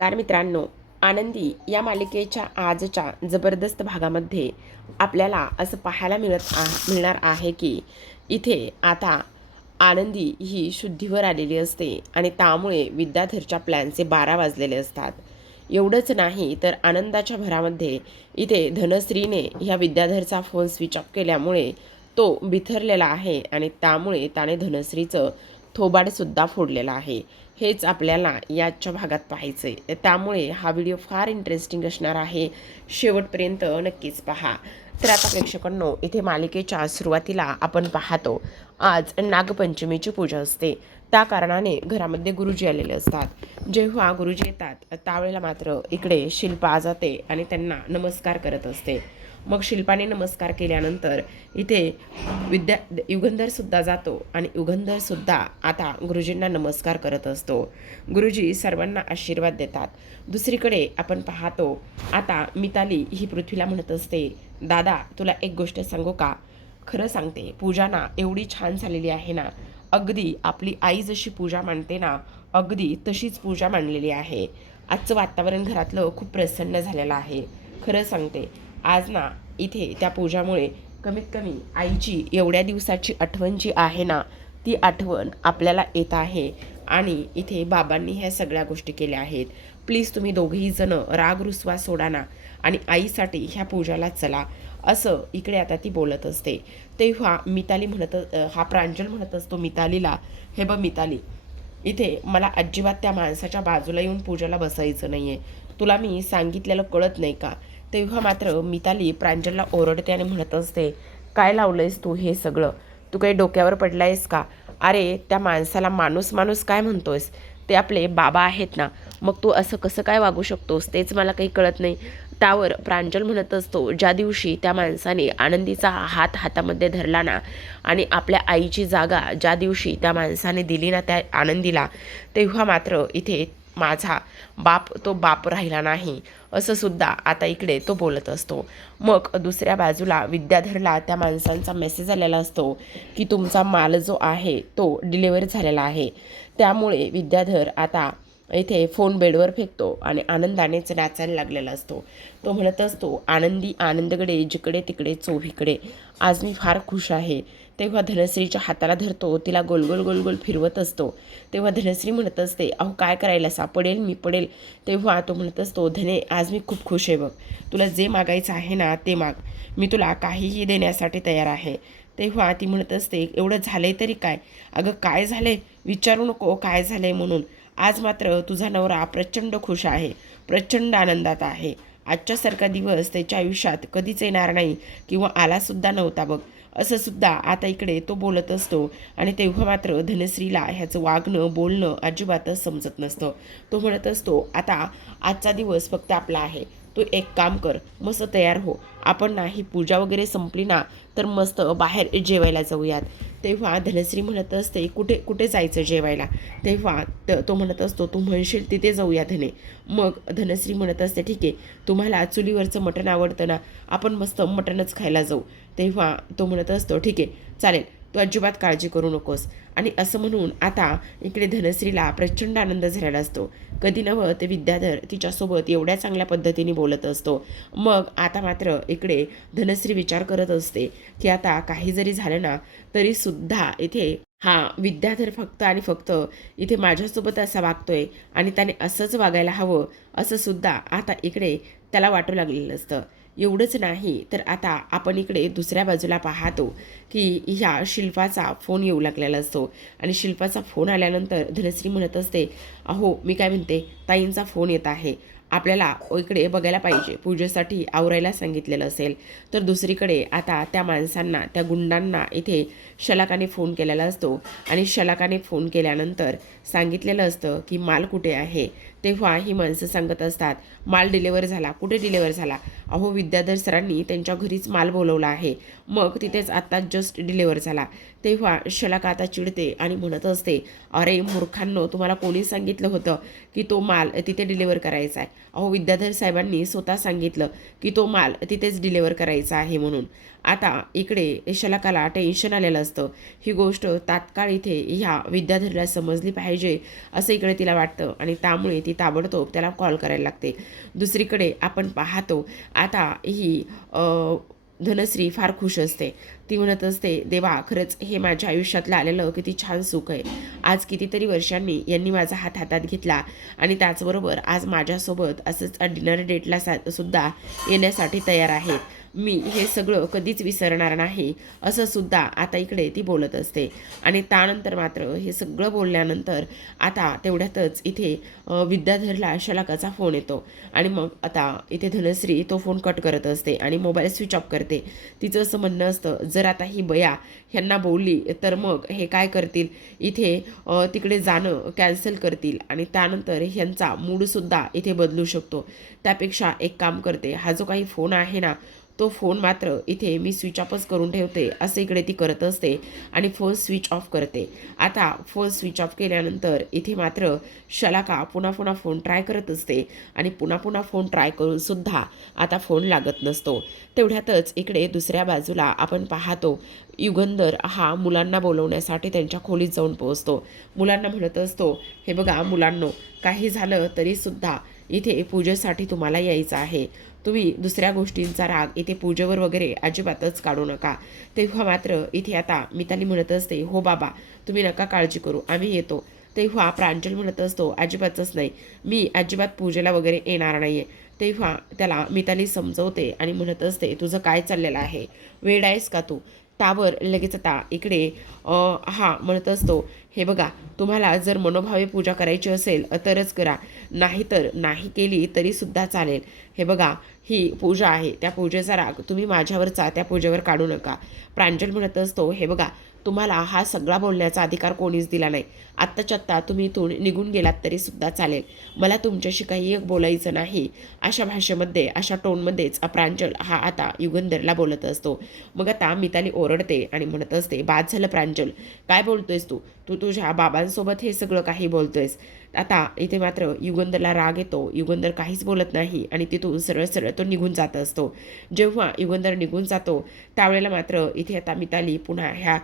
नमस्कार मित्रांनो, आनंदी या मालिकेच्या आजच्या जबरदस्त भागामध्ये आपल्याला असं पाहायला मिळणार आहे की इथे आता आनंदी ही शुद्धीवर आलेली असते आणि त्यामुळे विद्याधरच्या प्लॅनचे 12 वाजलेले असतात. एवढंच नाही तर आनंदाच्या भरामध्ये इथे धनश्रीने ह्या विद्याधरचा फोन स्विच ऑफ केल्यामुळे तो बिथरलेला आहे आणि त्यामुळे त्याने धनश्रीचं थोबाडसुद्धा फोडलेलं आहे. हेच आपल्याला याच्या भागात पाहायचं आहे. त्यामुळे हा व्हिडिओ फार इंटरेस्टिंग असणार आहे. शेवटपर्यंत नक्कीच पहा. तर आता प्रेक्षकांनो, इथे मालिकेच्या सुरुवातीला आपण पाहतो आज नागपंचमीची पूजा असते. त्या कारणाने घरामध्ये गुरुजी आलेले असतात. जेव्हा गुरुजी येतात त्यावेळेला मात्र इकडे शिल्पा जाते आणि त्यांना नमस्कार करत असते. मग शिल्पाने नमस्कार केल्यानंतर इथे युगंधरसुद्धा जातो आणि युगंधरसुद्धा आता गुरुजींना नमस्कार करत असतो. गुरुजी सर्वांना आशीर्वाद देतात. दुसरीकडे आपण पाहतो आता मिताली ही पृथ्वीला म्हणत असते, दादा तुला एक गोष्ट सांगू का? खरं सांगते, पूजा ना एवढी छान झालेली आहे ना, अगदी आपली आई जशी पूजा मांडते ना, अगदी तशीच पूजा मांडलेली आहे. आजचं वातावरण घरातलं खूप प्रसन्न झालेलं आहे. खरं सांगते, आज ना इथे त्या पूजामुळे कमीत कमी आईची एवढ्या दिवसाची आठवण जी आहे ना, ती आठवण आपल्याला येत आहे. आणि इथे बाबांनी ह्या सगळ्या गोष्टी केल्या आहेत. प्लीज तुम्ही दोघेही जण राग रुसवा सोडा ना आणि आईसाठी ह्या पूजाला चला, असं इकडे आता ती बोलत असते. तेव्हा मिताली हा प्रांजल म्हणत असतो मितालीला, हे बघ मिताली, इथे मला अजिबात त्या माणसाच्या बाजूला येऊन पूजाला बसायचं नाही आहे. तुला मी सांगितलेलं कळत नाही का? तेव्हा मात्र मिताली प्रांजलला ओरडते आणि म्हणत असते, काय लावलंयस तू हे सगळं? तू काही डोक्यावर पडलायस का? अरे त्या माणसाला माणूस माणूस काय म्हणतोयस? ते आपले बाबा आहेत ना, मग तू असं कसं काय वागू शकतोस तेच मला काही कळत नाही. त्यावर प्रांजल म्हणत असतो, ज्या दिवशी त्या माणसाने आनंदीचा हात हातामध्ये धरला ना आणि आपल्या आईची जागा ज्या दिवशी त्या माणसाने दिली ना त्या आनंदीला, तेव्हा मात्र इथे माझा तो बाप राहिला नाही, असं सुद्धा आता इकडे तो बोलत असतो. मग दुसऱ्या बाजूला विद्याधरला त्या माणसांचा मेसेज आलेला असतो की तुमचा माल जो आहे तो डिलिव्हर झालेला आहे. त्यामुळे विद्याधर आता इथे फोन बेडवर फेकतो आणि आनंदानेच नाचायला लागलेला असतो. तो म्हणत असतो, आनंदी आनंदगडे जिकडे तिकडे चोहीकडे, आज मी फार खुश आहे. तेव्हा धनश्रीच्या हाताला धरतो, तिला गोलगोल गोलगोल फिरवत असतो. तेव्हा धनश्री म्हणत असते, अहो काय करायला, सापडेल मी पडेल. तेव्हा तो म्हणत असतो, धने आज मी खूप खुश आहे बघ, तुला जे मागायचं आहे ना ते माग, मी तुला काहीही देण्यासाठी तयार आहे. तेव्हा ती म्हणत असते, एवढं झालंय तरी काय? अगं काय झालंय विचारू नको काय झालंय म्हणून. आज मात्र तुझा नवरा प्रचंड खुश आहे, प्रचंड आनंदात आहे. आजच्यासारखा दिवस त्याच्या आयुष्यात कधीच येणार नाही किंवा आलासुद्धा नव्हता बघ, असं सुद्धा आता इकडे तो बोलत असतो. आणि तेव्हा मात्र धनश्रीला ह्याचं वागणं बोलणं अजिबातच समजत नसतं. तो म्हणत असतो, आता आजचा दिवस फक्त आपला आहे, तू एक काम कर, मस्त तयार हो, आपण ना ही पूजा वगैरे संपली ना तर मस्त बाहेर जेवायला जाऊयात. तेव्हा धनश्री म्हणत असते, कुठे कुठे जायचं जेवायला? तेव्हा तो म्हणत असतो, तू म्हणशील तिथे जाऊया धने. मग धनश्री म्हणत असते, ठीक आहे, तुम्हाला चुलीवरचं मटण आवडतं ना, आपण मस्त मटणच खायला जाऊ. तेव्हा तो म्हणत असतो, ठीक आहे चालेल, तू अजिबात काळजी करू नकोस. आणि असं म्हणून आता इकडे धनश्रीला प्रचंड आनंद झालेला असतो. कधी नव्हं ते विद्याधर तिच्यासोबत एवढ्या चांगल्या पद्धतीने बोलत असतो. मग आता मात्र इकडे धनश्री विचार करत असते की आता काही जरी झालं ना तरीसुद्धा इथे हा विद्याधर फक्त आणि फक्त इथे माझ्यासोबत असा वागतोय आणि त्याने असंच वागायला हवं, असं सुद्धा आता इकडे त्याला वाटू लागलेलं असतं. एवढंच नाही तर आता आपण इकडे दुसऱ्या बाजूला पाहतो की ह्या शिल्पाचा फोन येऊ लागलेला असतो. आणि शिल्पाचा फोन आल्यानंतर धनश्री म्हणत असते, अहो मी काय म्हणते, ताईंचा फोन येत आहे, आपल्याला इकडे बघायला पाहिजे, पूजेसाठी आवरायला सांगितलेलं असेल. तर दुसरीकडे आता त्या माणसांना त्या गुंडांना इथे शलाकाने फोन केलेला असतो आणि शलाकाने फोन केल्यानंतर सांगितलेलं असतं की माल कुठे आहे. तेव्हा ही माणसं सांगत असतात, माल डिलेवर झाला. कुठे डिलेवर झाला? अहो विद्याधर सरांनी त्यांच्या घरीच माल बोलवला आहे, मग तिथेच आत्ता जस्ट डिलेवर झाला. तेव्हा शलाका आता चिडते आणि म्हणत असते, अरे मूर्खांनो, तुम्हाला कोणी सांगितलं होतं की तो माल तिथे डिलेवर करायचा आहे? अहो विद्याधर साहेबांनी स्वतः सांगितलं की तो माल तिथेच डिलिव्हर करायचा आहे म्हणून. आता इकडे शलाकाला टेन्शन आलेलं असतं. ही गोष्ट तात्काळ इथे ह्या विद्याधरला समजली पाहिजे असं इकडे तिला वाटतं आणि त्यामुळे ती ताबडतोब त्याला कॉल करायला लागते. दुसरीकडे आपण पाहतो आता ही धनश्री फार खुश असते. ती म्हणत असते, देवा खरंच हे माझ्या आयुष्यातलं आलेलं किती छान सुख आहे. आज कितीतरी वर्षांनी यांनी माझा हात हातात घेतला आणि त्याचबरोबर आज माझ्यासोबत असंच डिनर डेटला सुद्धा येण्यासाठी तयार आहेत. मी हे सगळं कधीच विसरणार नाही असं सुद्धा आता इकडे ती बोलत असते. आणि त्यानंतर मात्र हे सगळं बोलल्यानंतर आता तेवढ्यातच इथे विद्याधरला शलाकाचा फोन येतो आणि मग आता इथे धनश्री तो फोन कट करत असते आणि मोबाईल स्विच ऑफ करते. तिचं असं म्हणणं असतं, जर आता ही बया ह्यांना बोलली तर मग हे काय करतील, इथे तिकडे जाणं कॅन्सल करतील आणि त्यानंतर ह्यांचा मूडसुद्धा इथे बदलू शकतो. त्यापेक्षा एक काम करते, हा जो काही फोन आहे ना तो फोन मात्र इथे मी स्विच ऑफच करून ठेवते असं इकडे ती करत असते आणि फोन स्विच ऑफ करते. आता फोन स्विच ऑफ केल्यानंतर इथे मात्र शलाका पुन्हा पुन्हा फोन ट्राय करत असते आणि पुन्हा पुन्हा फोन ट्राय करून सुद्धा आता फोन लागत नसतो. तेवढ्यातच इकडे दुसऱ्या बाजूला आपण पाहतो युगंधर हा मुलांना बोलवण्यासाठी त्यांच्या खोलीत जाऊन पोहोचतो. मुलांना म्हणत असतो, हे बघा मुलांनो, काही झालं तरीसुद्धा इथे पूजेसाठी तुम्हाला यायचं आहे. तुम्ही दुसऱ्या गोष्टींचा राग इथे पूजेवर वगैरे अजिबातच काढू नका. तेव्हा मात्र इथे आता मिताली म्हणत असते, हो बाबा तुम्ही नका काळजी करू, आम्ही येतो. तेव्हा प्रांजल म्हणत असतो, अजिबातच नाही, मी अजिबात पूजेला वगैरे येणार नाही आहे. तेव्हा त्याला मिताली समजवते आणि म्हणत असते, तुझं काय चाललेलं आहे, वेड आहेस का तू. त्यावर लगेच आता इकडे हा म्हणत असतो, हे बघा तुम्हाला जर मनोभावे पूजा करायची असेल तरच करा, नाहीतर नाही केली तरीसुद्धा चालेल. हे बघा ही पूजा आहे, त्या पूजेचा राग तुम्ही माझ्यावरचा त्या पूजेवर काढू नका. प्रांजल म्हणत असतो, हे बघा तुम्हाला हा सगळा बोलण्याचा अधिकार कोणीच दिला नाही. आत्ताच्या आत्ता तुम्ही इथून निघून गेलात तरीसुद्धा चालेल, मला तुमच्याशी काही एक बोलायचं नाही. अशा भाषेमध्ये अशा टोनमध्येच प्रांजल हा आता युगंधरला बोलत असतो. मग आता मिताली ओरडते आणि म्हणत असते, बाद झालं प्रांजल, काय बोलतोयस तू तू तुझ्या बाबांसोबत हे सगळं काही बोलतोयस. आता इथे मात्र युगंधरला राग येतो. युगंधर काहीच बोलत नाही आणि तिथून सरळ सरळ तो निघून जात असतो. जेव्हा युगंधर निघून जातो त्यावेळेला मात्र इथे आता मिताली पुन्हा ह्या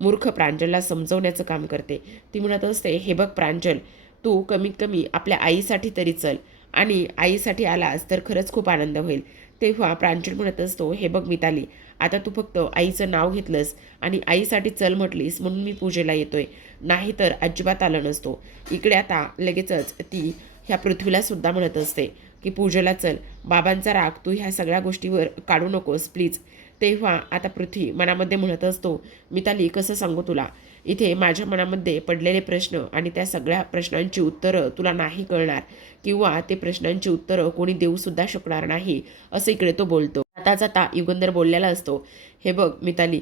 मूर्ख प्रांजलला समजवण्याचं काम करते. ती म्हणत असते, हे बघ प्रांजल, तू कमीत कमी आपल्या आईसाठी तरी चल आणि आईसाठी आलास तर खरंच खूप आनंद होईल. तेव्हा प्रांजल म्हणत असतो, हे बघ मिताली, आता तू फक्त आईचं नाव घेतलंस आणि आईसाठी चल म्हटलीस म्हणून मी पूजेला येतोय, नाही तर अजिबात आलं नसतो. इकडे आता लगेचच ती ह्या पृथ्वीला सुद्धा म्हणत असते की पूजेला चल, बाबांचा राग तू ह्या सगळ्या गोष्टीवर काढू नकोस प्लीज. तेव्हा आता पृथ्वी मनामध्ये म्हणत असतो, मिताली कसं सांगू तुला, इथे माझ्या मनामध्ये पडलेले प्रश्न आणि त्या सगळ्या प्रश्नांची उत्तरं तुला नाही कळणार किंवा ते प्रश्नांची उत्तरं कोणी देऊसुद्धा शकणार नाही असं इकडे तो बोलतो. आता जाता युगंधर बोललेला असतो, हे बघ मिताली,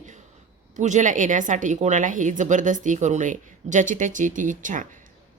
पूजेला येण्यासाठी कोणालाही जबरदस्ती करू नये. ज्याची त्याची ती इच्छा,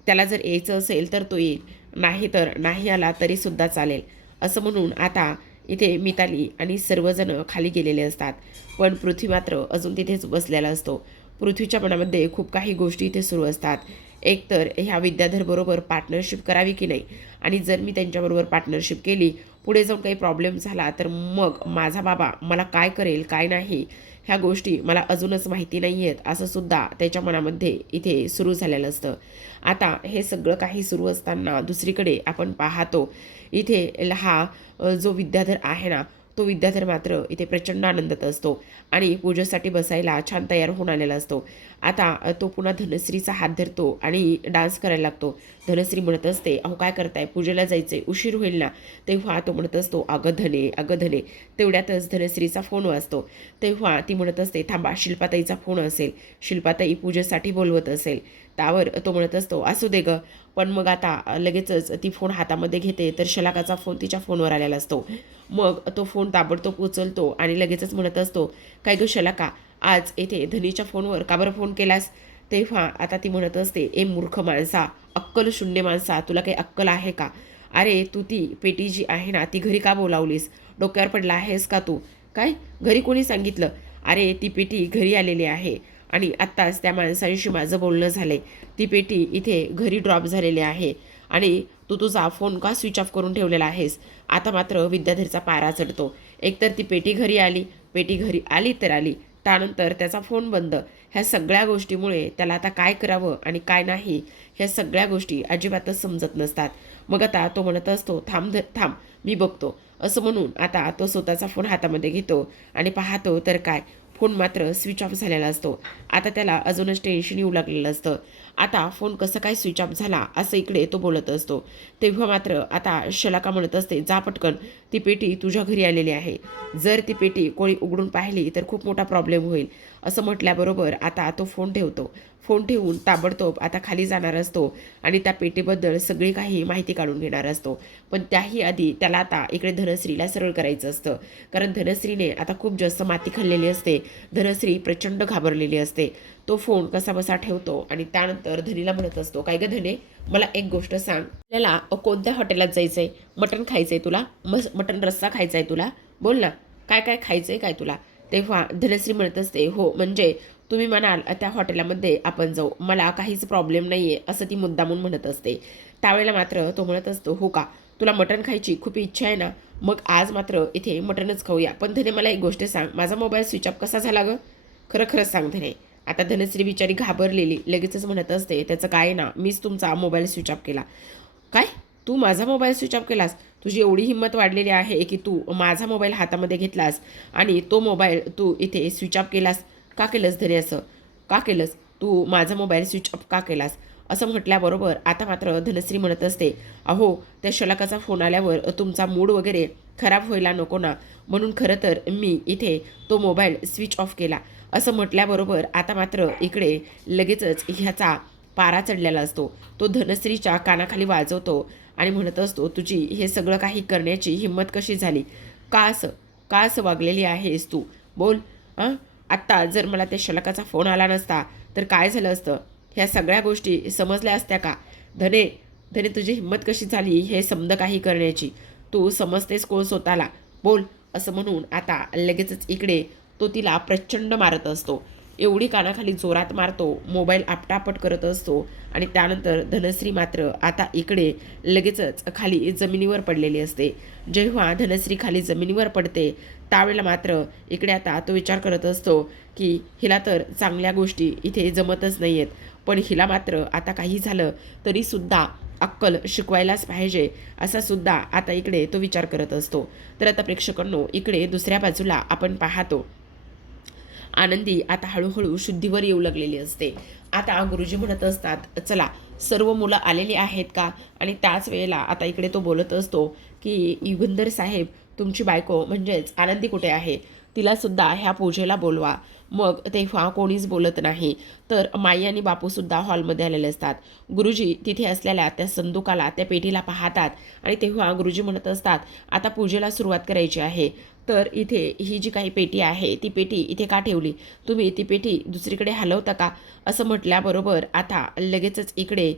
त्याला जर यायचं असेल तर तो येईल, नाही तर नाही आला तरीसुद्धा चालेल असं म्हणून आता इथे मिताली आणि सर्वजण खाली गेलेले असतात. पण पृथ्वी मात्र अजून तिथेच बसलेला असतो. पृथ्वीच्या मनामध्ये खूप काही गोष्टी इथे सुरू असतात. एकतर ह्या विद्याधरबरोबर पार्टनरशिप करावी की नाही, आणि जर मी त्यांच्याबरोबर पार्टनरशिप केली, पुढे जाऊन काही प्रॉब्लेम झाला तर मग माझा बाबा मला काय करेल काय नाही ह्या गोष्टी मला अजूनच माहिती नाही आहेत असं सुद्धा त्याच्या मनामध्ये इथे सुरू झालेलं असतं. आता हे सगळं काही सुरू असताना दुसरीकडे आपण पाहतो इथे हा जो विद्याधर आहे ना, तो विद्याधर मात्र इथे प्रचंड आनंदात असतो आणि पूजेसाठी बसायला छान तयार होऊन आलेला असतो. आता तो पुन्हा धनश्रीचा हात धरतो आणि डान्स करायला लागतो. धनश्री म्हणत असते, अहो काय करताय, पूजेला जायचंय, उशीर होईल ना. तेव्हा तो म्हणत असतो, अगं धने अगं धने. तेवढ्यातच धनश्रीचा फोन वाजतो. तेव्हा ती म्हणत असते, थांबा, शिल्पाताईचा फोन असेल, शिल्पाताई पूजेसाठी बोलवत असेल. त्यावर तो म्हणत असतो, असू दे गं. पण मग आता लगेचच ती फोन हातामध्ये घेते तर शलाकाचा फोन तिच्या फोनवर आलेला असतो. मग तो फोन ताबडतोब उचलतो आणि लगेचच म्हणत असतो, काय गं शलाका, आज येथे धनीच्या फोनवर का बरं फोन केलास. तेव्हा आता ती म्हणत असते, ए मूर्ख माणसा, अक्कल शून्य माणसा, तुला काही अक्कल आहे का. अरे तू ती पेटी जी आहे ना ती घरी का बोलावलीस, डोक्यावर पडला आहेस का तू. काय घरी कोणी सांगितलं. अरे ती पेटी घरी आलेली आहे आणि आत्ताच त्या माणसांशी माझं बोलणं झालं. ती पेटी इथे घरी ड्रॉप झालेली आहे आणि तू तुझा फोन का स्विच ऑफ करून ठेवलेला आहेस? आता मात्र विद्याधरचा पारा चढतो. एकतर ती पेटी घरी आली, पेटी घरी आली तर आली, त्यानंतर त्याचा फोन बंद. ह्या सगळ्या गोष्टीमुळे त्याला आता काय करावं आणि काय नाही ह्या सगळ्या गोष्टी अजिबातच समजत नसतात. मग आता तो म्हणत असतो, थांब थांब मी बघतो, असं म्हणून आता तो स्वतःचा फोन हातामध्ये घेतो आणि पाहतो तर काय, फोन मात्र स्विच ऑफ झालेला असतो. आता त्याला अजूनच टेन्शन येऊ लागलेलं असतं. आता फोन कसं काय स्विच ऑफ झाला असं इकडे तो बोलत असतो. तेव्हा मात्र आता शलाका म्हणत असते, जा पटकन, ती पेटी तुझ्या घरी आलेली आहे. जर ती पेटी कोणी उघडून पाहिली तर खूप मोठा प्रॉब्लेम होईल. असं म्हटल्याबरोबर आता तो फोन ठेवतो. फोन ठेवून ताबडतोब आता खाली जाणार असतो आणि त्या पेटीबद्दल सगळी काही माहिती काढून घेणार असतो. पण त्याही आधी त्याला आता इकडे धनश्रीला सरळ करायचं असतं. कारण धनश्रीने आता खूप जास्त माती खाल्लेली असते. धनश्री प्रचंड घाबरलेली असते. तो फोन कसाबसा ठेवतो आणि त्यानंतर धनीला म्हणत असतो, काय गं धने, मला एक गोष्ट सांग, आपल्याला कोणत्या हॉटेलात जायचंय? मटण खायचंय तुला? मटण रस्सा खायचा तुला? बोल ना, काय काय खायचंय काय तुला? तेव्हा धनश्री म्हणत असते, हो म्हणजे तुम्ही म्हणाल त्या हॉटेलामध्ये आपण जाऊ, मला काहीच प्रॉब्लेम नाही आहे, असं ती मुद्दामून म्हणत असते. त्यावेळेला मात्र तो म्हणत असतो, हो का, तुला मटण खायची खूप इच्छा आहे ना, मग आज मात्र इथे मटणच खाऊया. पण धने मला एक गोष्ट सांग, माझा मोबाईल स्विच ऑफ कसा झाला गं? खरं खरंच सांग धने. आता धनश्री बिचारी घाबरलेली लगेचच म्हणत असते, त्याचं काय ना, मीच तुमचा मोबाईल स्विच ऑफ केला. काय, तू माझा मोबाईल स्विच ऑफ केलास? तुझी एवढी हिंमत वाढलेली आहे की तू माझा मोबाईल हातामध्ये घेतलास आणि तो मोबाईल तू इथे स्विच ऑफ केलास? का केलंस धने असं? का केलंस तू? माझा मोबाईल स्विच ऑफ का केलास? असं म्हटल्याबरोबर आता मात्र धनश्री म्हणत असते, अहो त्या शलाकाचा फोन आल्यावर तुमचा मूड वगैरे खराब व्हायला नको ना, म्हणून खरं तर मी इथे तो मोबाईल स्विच ऑफ केला. असं म्हटल्याबरोबर आता मात्र इकडे लगेचच ह्याचा पारा चढलेला असतो. तो धनश्रीच्या कानाखाली वाजवतो आणि म्हणत असतो, तुझी हे सगळं काही करण्याची हिंमत कशी झाली? का असं वागलेली आहेस तू? बोल. आत्ता जर मला त्या शलाकाचा फोन आला नसता तर काय झालं असतं? ह्या सगळ्या गोष्टी समजल्या असत्या का? धने, धने तुझी हिंमत कशी झाली हे समज काही करण्याची? तू समजतेस कोण स्वतःला? बोल. असं म्हणून आता लगेचच इकडे तो तिला प्रचंड मारत असतो. एवढी कानाखाली जोरात मारतो, मोबाईल आपटापट करत असतो आणि त्यानंतर धनश्री मात्र आता इकडे लगेचच खाली जमिनीवर पडलेली असते. जेव्हा धनश्री खाली जमिनीवर पडते त्यावेळेला मात्र इकडे आता तो विचार करत असतो की हिला तर चांगल्या गोष्टी इथे जमतच नाही आहेत, पण हिला मात्र आता काही झालं तरीसुद्धा अक्कल शिकवायलाच पाहिजे, असा सुद्धा आता इकडे तो विचार करत असतो. तर आता प्रेक्षकांनो, इकडे दुसऱ्या बाजूला आपण पाहतो आनंदी आता हळूहळू शुद्धीवर येऊ लागलेली असते. आता गुरुजी म्हणत असतात, चला सर्व मुलं आलेली आहेत का? आणि त्याच वेळेला आता इकडे तो बोलत असतो की युगंधर साहेब, तुमची बायको म्हणजेच आनंदी कुठे आहे? तिलासुद्धा ह्या पूजेला बोलवा. मग तेव्हा कोणीच बोलत नाही. तर माई आणि बापूसुद्धा हॉलमध्ये आलेले असतात. गुरुजी तिथे असलेल्या त्या संदुकाला, त्या पेटीला पाहतात आणि तेव्हा गुरुजी म्हणत असतात, आता पूजेला सुरुवात करायची आहे. तर इथे ही जी काही पेटी आहे ती पेटी इथे का ठेवली? तुम्ही ती पेटी दुसरीकडे हलवता का? असं म्हटल्याबरोबर आता लगेचच इकडे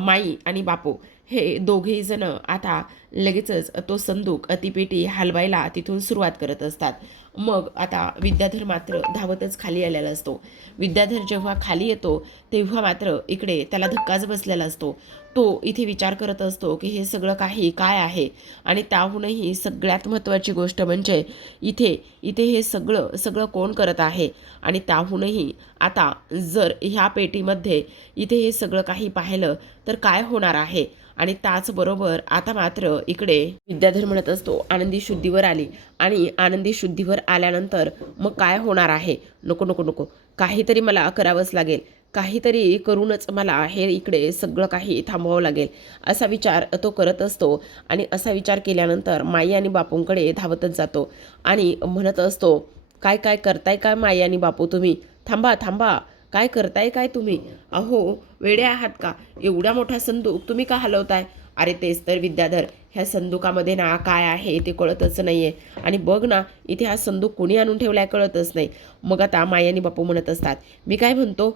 माई आणि बापू हे दोघेही जण आता लगेचच तो संदूक, ती पेटी हलवायला तिथून सुरुवात करत असतात. मग आता विद्याधर मात्र धावतच खाली आलेला असतो. विद्याधर जेव्हा खाली येतो तेव्हा मात्र इकडे त्याला धक्काच बसलेला असतो. तो इथे विचार करत असतो की हे सगळं काही काय आहे, आणि त्याहूनही सगळ्यात महत्त्वाची गोष्ट म्हणजे इथे इथे हे सगळं सगळं कोण करत आहे. आणि त्याहूनही आता जर ह्या पेटीमध्ये इथे हे सगळं काही पाहिलं तर काय होणार आहे. आणि त्याचबरोबर आता मात्र इकडे विद्याधर म्हणत असतो, आनंदी शुद्धीवर आली आणि आनंदी शुद्धीवर आल्यानंतर मग काय होणार आहे? नको नको नको, काहीतरी मला करावंच लागेल, काहीतरी करूनच मला हे इकडे सगळं काही थांबवावं लागेल, असा विचार तो करत असतो. आणि असा विचार केल्यानंतर माई आणि बापूंकडे धावतच जातो आणि म्हणत असतो, काय काय करताय काय माई आणि बापू तुम्ही? थांबा थांबा, काय करताय काय तुम्ही? अहो वेडे आहात का? एवढा मोठा संदूक तुम्ही का हलवताय? अरे तेच तर विद्याधर, ह्या संदुकामध्ये ना काय आहे ते कळतच नाही आहे. आणि बघ ना, इथे हा संदूक कोणी आणून ठेवलाय कळतच नाही. मग आता माई आणि बापू म्हणत असतात, मी काय म्हणतो,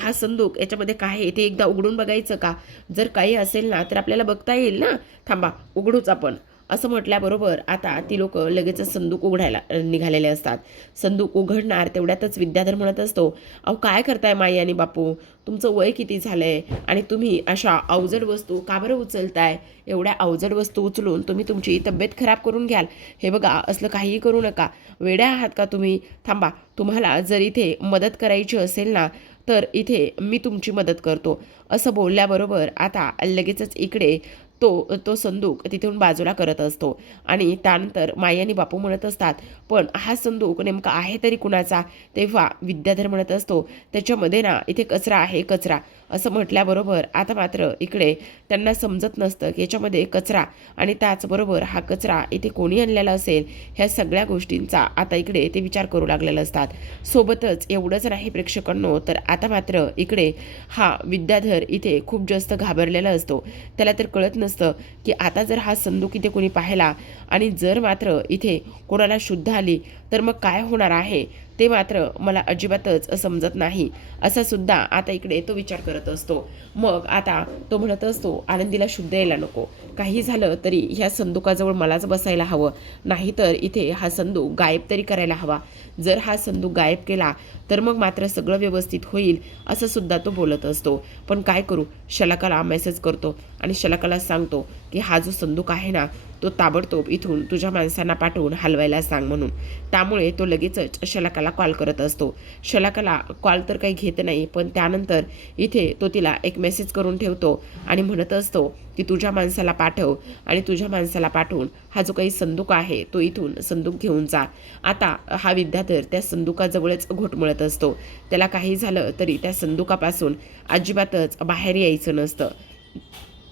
हा संदूक याच्यामध्ये काय आहे ते एकदा उघडून बघायचं का? जर काही असेल ना तर आपल्याला बघता येईल ना. थांबा, उघडूच आपण, असं म्हटल्याबरोबर आता ती लोक लगेचच संदूक उघडायला निघालेले असतात. संदूक उघडणार तेवढ्यातच विद्याधर म्हणत असतो, अहो काय करताय माई आणि बापू, तुमचं वय किती झालंय आणि तुम्ही अशा अवजड वस्तू का बरं उचलताय? एवढ्या अवजड वस्तू उचलून तुम्ही तुमची तब्येत खराब करून घ्याल. हे बघा असलं काहीही करू नका. वेड्या आहात का तुम्ही? थांबा, तुम्हाला जर इथे मदत करायची असेल ना तर इथे मी तुमची मदत करतो. असं बोलल्याबरोबर आता लगेचच इकडे तो संदूक तिथून बाजूला करत असतो आणि त्यानंतर माई आणि बापू म्हणत असतात, पण हा संदूक नेमका आहे तरी कुणाचा? तेव्हा विद्याधर म्हणत असतो, त्याच्यामध्ये ना इथे कचरा आहे, कचरा. असं म्हटल्याबरोबर आता मात्र इकडे त्यांना समजत नसतं की याच्यामध्ये कचरा आणि त्याचबरोबर हा कचरा इथे कोणी आणलेला असेल, ह्या सगळ्या गोष्टींचा आता इकडे ते विचार करू लागलेले असतात. सोबतच एवढंच नाही प्रेक्षकांनो, तर आता मात्र इकडे हा विद्याधर इथे खूप जास्त घाबरलेला असतो. त्याला तर कळत नसतं की आता जर हा संदूक इथे कोणी पाहिला आणि जर मात्र इथे कोणाला शुद्ध आली तर मग काय होणार आहे ते मात्र मला अजिबातच समजत नाही. असा सुद्धा आता इकडे तो विचार करत असतो. मग आता तो म्हणत असतो, आनंदीला शुद्ध यायला नको, काही झालं तरी ह्या संदूकाजवळ मलाच बसायला हवं, नाहीतर इथे हा संदूक गायब तरी करायला हवा. जर हा संदूक गायब केला तर मग मात्र सगळं व्यवस्थित होईल, असं सुद्धा तो बोलत असतो. पण काय करू, शलाकाला मेसेज करतो आणि शलाकाला सांगतो की हा जो संदूक आहे ना तो ताबडतोब इथून तुझ्या माणसांना पाठवून हलवायला सांग म्हणून. त्यामुळे तो लगेचच शलाकाला कॉल करत असतो. शलाकाला कॉल तर काही घेत नाही, पण त्यानंतर इथे तो तिला एक मेसेज करून ठेवतो आणि म्हणत असतो की तुझ्या माणसाला पाठव आणि तुझ्या माणसाला पाठवून हा जो काही संदूक आहे तो इथून संदूक घेऊन जा. आता हा विद्याधर त्या संदूकाजवळच घोटमळत असतो. त्याला काही झालं तरी त्या संदूकापासून अजिबातच बाहेर यायचं नसतं.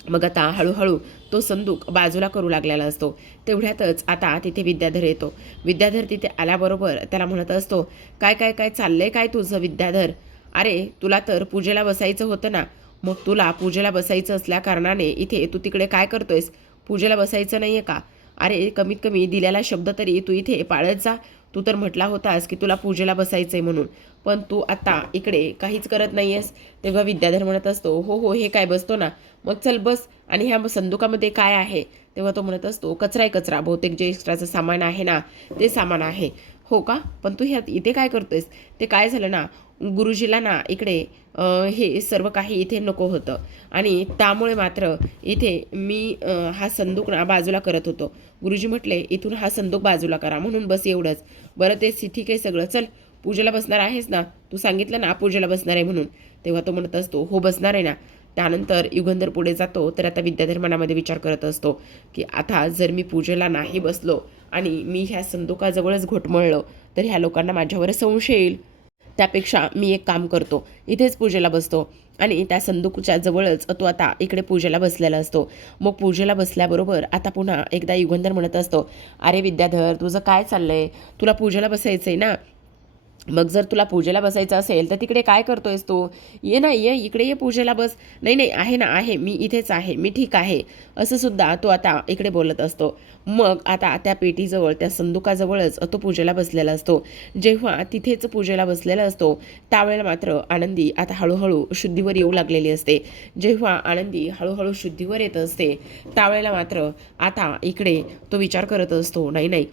मग आता हळूहळू तो संदूक बाजूला करू लागलेला असतो. तेवढ्यातच आता तिथे विद्याधर येतो. विद्याधर तिथे आल्याबरोबर त्याला म्हणत असतो, काय काय काय चाललंय काय तुझं विद्याधर? अरे तुला तर पूजेला बसायचं होतं ना, मग तुला पूजेला बसायचं असल्या कारणाने इथे तू तिकडे काय करतोयस? पूजेला बसायचं नाहीये का? अरे कमीत कमी दिलेला शब्द तरी तू इथे पाळत जा. तू तर म्हटला होतास की तुला पूजेला बसायचंय म्हणून, पण तू आता इकडे काहीच करत नाहीयेस. तेव्हा विद्याधर म्हणत असतो, हो हो हे काय बसतो ना, मग चल बस. आणि ह्या संदुकामध्ये काय आहे? तेव्हा तो म्हणत असतो, कचरा आहे कचरा, बहुतेक जे एक्स्ट्राचं सामान आहे ना ते सामान आहे. हो का, पण तू ह्या इथे काय करतोयस? ते काय झालं ना, गुरुजीला ना इकडे हे सर्व काही इथे नको होतं आणि त्यामुळे मात्र इथे मी हा संदूक ना बाजूला करत होतो. गुरुजी म्हटले इथून हा संदूक बाजूला करा म्हणून, बस एवढंच. बरं ते ठीक आहे सगळं, चल पूजेला बसणार आहेस ना, तू सांगितलं ना पूजेला बसणार आहे म्हणून. तेव्हा तो म्हणत असतो, हो बसणार आहे ना. त्यानंतर युगंधर पुढे जातो. तर आता विद्याधर मनामध्ये विचार करत असतो की आता जर मी पूजेला नाही बसलो आणि मी ह्या संदुकाजवळच घोटमळलो तर ह्या लोकांना माझ्यावर संशय येईल. त्यापेक्षा मी एक काम करतो, इथेच पूजेला बसतो. आणि त्या संदूकच्या जवळच तो आता इकडे पूजेला बसलेला असतो. मग पूजेला बसल्याबरोबर आता पुन्हा एकदा युगंधर म्हणत असतो, अरे विद्याधर तुझं काय चाललंय? तुला पूजेला बसायचंय ना, मग जर तुला पूजेला बसायचं असेल तर तिकडे काय करतोयस तू? ये ना, ये इकडे ये पूजेला बस. नाही नाही आहे ना, आहे मी इथेच आहे, मी ठीक आहे, असं सुद्धा तो आता इकडे बोलत असतो. मग आता त्या पेटीजवळ त्या संदुकाजवळच तो पूजेला बसलेला असतो. जेव्हा तिथेच पूजेला बसलेला असतो त्यावेळेला मात्र आनंदी आता हळूहळू शुद्धीवर येऊ लागलेली असते. जेव्हा आनंदी हळूहळू शुद्धीवर येत असते त्यावेळेला मात्र आता इकडे तो विचार करत असतो, नाही नाही,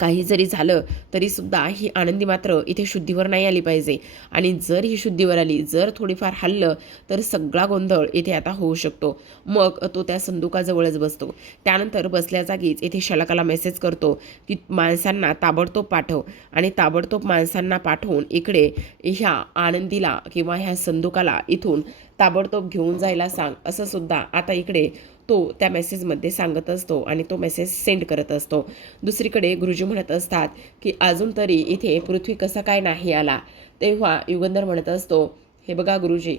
काही जरी झालं तरीसुद्धा ही आनंदी मात्र इथे शुद्धीवर नाही आली पाहिजे. आणि जर ही शुद्धीवर आली, जर थोडीफार हल्लं तर सगळा गोंधळ इथे आता होऊ शकतो. मग तो त्या संदुकाजवळच बसतो. त्यानंतर बसल्या जागीच इथे शलाकाला मेसेज करतो की माणसांना ताबडतोब पाठव आणि ताबडतोब माणसांना पाठवून इकडे ह्या आनंदीला किंवा ह्या संदुकाला इथून ताबडतोब घेऊन जायला सांग, असं सुद्धा आता इकडे तो त्या मेसेजमध्ये सांगत असतो आणि तो मेसेज सेंड करत असतो. दुसरीकडे गुरुजी म्हणत असतात की अजून तरी इथे पृथ्वी कसा काय नाही आला. तेव्हा युगंधर म्हणत असतो, हे बघा गुरुजी,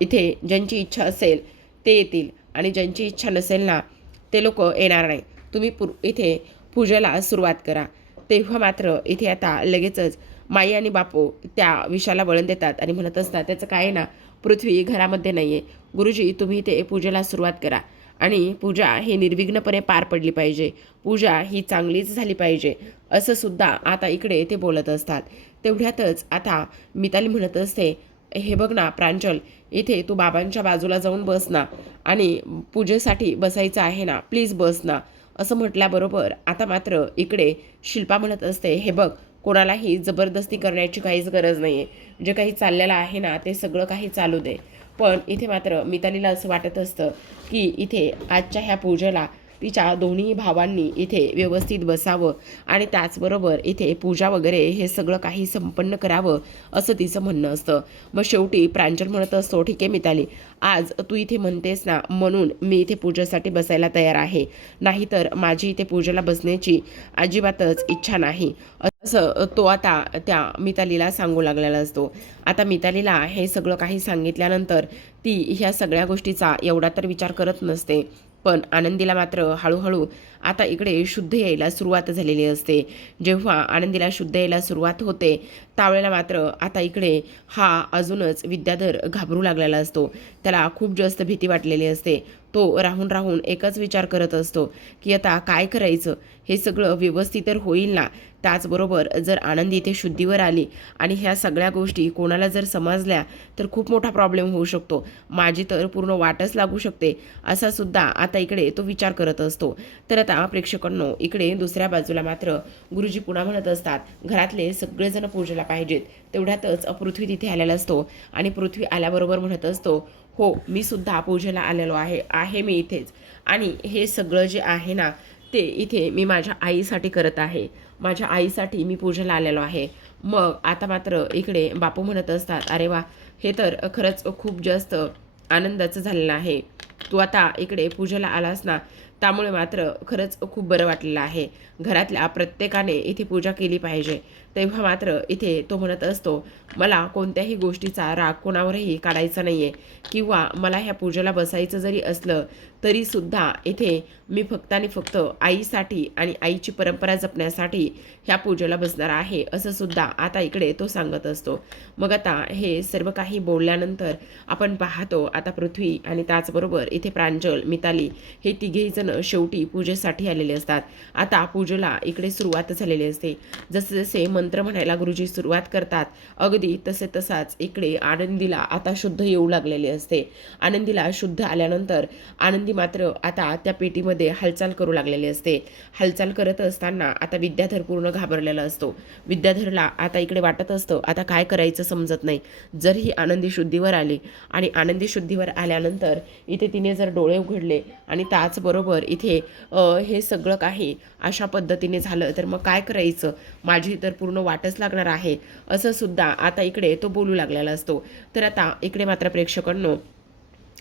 इथे ज्यांची इच्छा असेल ते येतील आणि ज्यांची इच्छा नसेल ना ते लोक येणार नाही. तुम्ही इथे पूजेला सुरुवात करा. तेव्हा मात्र इथे आता लगेचच माई आणि बापू त्या विषयाला वळण देतात आणि म्हणत असतात, त्याचं काय आहे ना, पृथ्वी घरामध्ये नाही आहे. गुरुजी तुम्ही इथे पूजेला सुरुवात करा आणि पूजा ही निर्विघ्नपणे पार पडली पाहिजे, पूजा ही चांगलीच झाली पाहिजे, असं सुद्धा आता इकडे ते बोलत असतात. तेवढ्यातच आता मिताली म्हणत असते, हे बघ ना प्रांजल, इथे तू बाबांच्या बाजूला जाऊन बस ना आणि पूजेसाठी बसायचं आहे ना, प्लीज बस ना, असं म्हटल्याबरोबर आता मात्र इकडे शिल्पा म्हणत असते, हे बघ, कोणालाही जबरदस्ती करण्याची काहीच गरज नाही आहे. जे काही चाललेलं आहे ना ते सगळं काही चालू दे. पण इथे मात्र मितालीला असं वाटत असतं की इथे आजच्या ह्या पूजेला तिच्या दोन्ही भावांनी इथे व्यवस्थित बसावं आणि त्याचबरोबर इथे पूजा वगैरे हे सगळं काही संपन्न करावं असं तिचं म्हणणं असतं. मग शेवटी प्रांजल म्हणत असतो, ठीक आहे मिताली, आज तू इथे म्हणतेस ना म्हणून मी इथे पूजेसाठी बसायला तयार आहे, नाहीतर माझी इथे पूजेला बसण्याची अजिबातच इच्छा नाही, असं तो आता त्या मितालीला सांगू लागलेला असतो. आता मितालीला हे सगळं काही सांगितल्यानंतर ती ह्या सगळ्या गोष्टीचा एवढा तर विचार करत नसते, पण आनंदीला मात्र हळूहळू आता इकडे शुद्ध यायला सुरुवात झालेली असते. जेव्हा आनंदीला शुद्ध यायला सुरुवात होते त्यावेळेला मात्र आता इकडे हा अजूनच विद्याधर घाबरू लागलेला असतो. त्याला खूप जास्त भीती वाटलेली असते. तो राहून राहून एकच विचार करत असतो की आता काय करायचं, हे सगळं व्यवस्थित तर होईल ना. त्याचबरोबर जर आनंदी इथे शुद्धीवर आली आणि ह्या सगळ्या गोष्टी कोणाला जर समजल्या तर खूप मोठा प्रॉब्लेम होऊ शकतो, माझी तर पूर्ण वाटच लागू शकते, असा सुद्धा आता इकडे तो विचार करत असतो. तर आता प्रेक्षकांनो इकडे दुसऱ्या बाजूला मात्र गुरुजी पुन्हा म्हणत असतात, घरातले सगळेजण पूजेला पाहिजेत. तेवढ्यातच पृथ्वी तिथे आलेला असतो आणि पृथ्वी आल्याबरोबर म्हणत असतो, हो मी सुद्धा पूजेला आलेलो आहे मी इथेच, आणि हे सगळं जे आहे ना ते इथे मी माझ्या आईसाठी करत आहे, माझ्या आईसाठी मी पूजेला आलेलो आहे. मग आता मात्र इकडे बापू म्हणत असतात, अरे वा, हे तर खरंच खूप जास्त आनंदाचं झालेलं आहे. तू आता इकडे पूजेला आलास ना, त्यामुळे मात्र खरंच खूप बरं वाटलेलं आहे. घरातल्या प्रत्येकाने इथे पूजा केली पाहिजे. तेव्हा मात्र इथे तो म्हणत असतो, मला कोणत्याही गोष्टीचा राग कोणावरही काढायचा नाही आहे, किंवा मला ह्या पूजेला बसायचं जरी असलं तरीसुद्धा इथे मी फक्त आणि फक्त आईसाठी आणि आईची परंपरा जपण्यासाठी ह्या पूजेला बसणार आहे, असं सुद्धा आता इकडे तो सांगत असतो. मग आता हे सर्व काही बोलल्यानंतर आपण पाहतो आता पृथ्वी आणि त्याचबरोबर इथे प्रांजल, मिताली हे तिघेही जण शेवटी पूजेसाठी आलेले असतात. आता पूजेला इकडे सुरुवात झालेली असते. जसे जसे मंत्र म्हणायला गुरुजी सुरुवात करतात अगदी तसाच इकडे आनंदीला आता शुद्ध येऊ लागलेली असते. आनंदीला शुद्ध आल्यानंतर आनंदी मात्र आता त्या पेटीमध्ये हालचाल करू लागलेली असते. हालचाल करत असताना आता विद्याधर पूर्ण घाबरलेला असतो. विद्याधरला आता इकडे वाटत असतं आता काय करायचं समजत नाही. जर ही आनंदी शुद्धीवर आली आणि आनंदी शुद्धीवर आल्यानंतर इथे तिने जर डोळे उघडले आणि त्याचबरोबर इथे हे सगळं काही अशा पद्धतीने झालं तर मग काय करायचं, माझी तर पूर्ण वाटच लागणार आहे, असं सुद्धा आता इकडे तो बोलू लागलेला असतो. तर आता इकडे मात्र प्रेक्षकांनो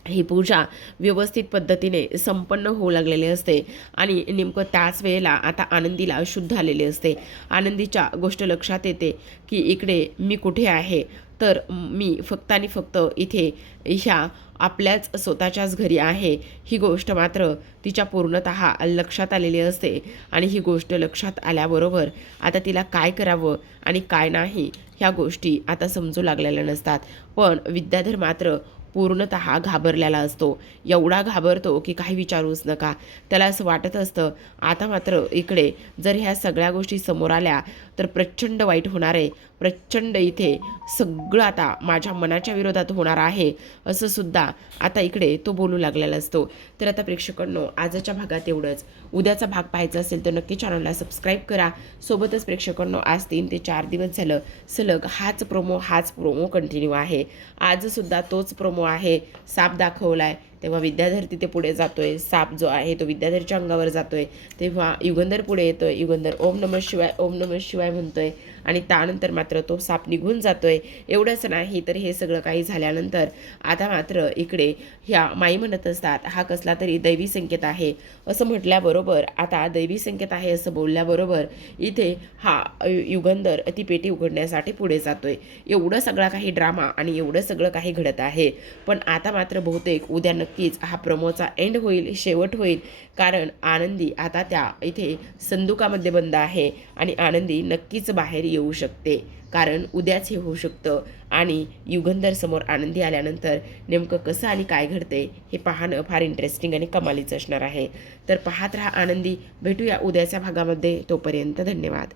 ही पूजा व्यवस्थित पद्धतीने संपन्न होऊ लागलेली असते आणि नेमकं त्याच वेळेला आता आनंदीला शुद्ध आलेली असते. आनंदीच्या गोष्ट लक्षात येते की इकडे मी कुठे आहे, तर मी फक्त आणि फक्त इथे ह्या आपल्याच स्वतःच्याच घरी आहे, ही गोष्ट मात्र तिच्या पूर्णतः लक्षात आलेली असते. आणि ही गोष्ट लक्षात आल्याबरोबर आता तिला काय करावं आणि काय नाही ह्या गोष्टी आता समजू लागलेल्या नसतात. पण विद्याधर मात्र पूर्णतः घाबरलेला असतो. एवढा घाबरतो की काही विचारूच नका. त्याला असं वाटत असतं आता मात्र इकडे जर ह्या सगळ्या गोष्टी समोर आल्या तर प्रचंड वाईट होणार आहे, प्रचंड इथे सगळं आता माझ्या मनाच्या विरोधात होणार आहे, असं सुद्धा आता इकडे तो बोलू लागलेला असतो. तर आता प्रेक्षकांनो आजच्या भागात एवढंच. उद्याचा भाग पाहायचा असेल तर नक्की चॅनलला सबस्क्राईब करा. सोबतच प्रेक्षकांनो आज 3 ते 4 दिवस झालं सलग हाच प्रोमो कंटिन्यू आहे. आजसुद्धा तोच प्रोमो आहे. साप दाखवलाय तेव्हा विद्याधर तिथे पुढे जातोय, साप जो आहे तो विद्याधरच्या अंगावर जातोय, तेव्हा युगंधर पुढे येतोय, युगंधर ओम नमः शिवाय म्हणतोय आणि त्यानंतर मात्र तो साप निघून जातोय. एवढंच नाही तर हे सगळं काही झाल्यानंतर आता मात्र इकडे ह्या माई म्हणत असतात हा कसला तरी दैवी संकेत आहे, असं म्हटल्याबरोबर आता दैवी संकेत आहे असं बोलल्याबरोबर इथे हा युगंधर ती पेटी उघडण्यासाठी पुढे जातोय. एवढं सगळा काही ड्रामा आणि एवढं सगळं काही घडत आहे. पण आता मात्र बहुतेक उद्या नक्कीच हा प्रमोचा एंड होईल, शेवट होईल, कारण आनंदी आता त्या इथे संदुकामध्ये बंद आहे आणि आनंदी नक्कीच बाहेर येऊ शकते, कारण उद्याच हे होऊ शकतं. आणि युगंधर समोर आनंदी आल्यानंतर नेमकं कसं आणि काय घडते हे पाहणं फार इंटरेस्टिंग आणि कमालीचं असणार आहे. तर पाहत राहा आनंदी. भेटूया उद्याच्या भागामध्ये. तोपर्यंत धन्यवाद.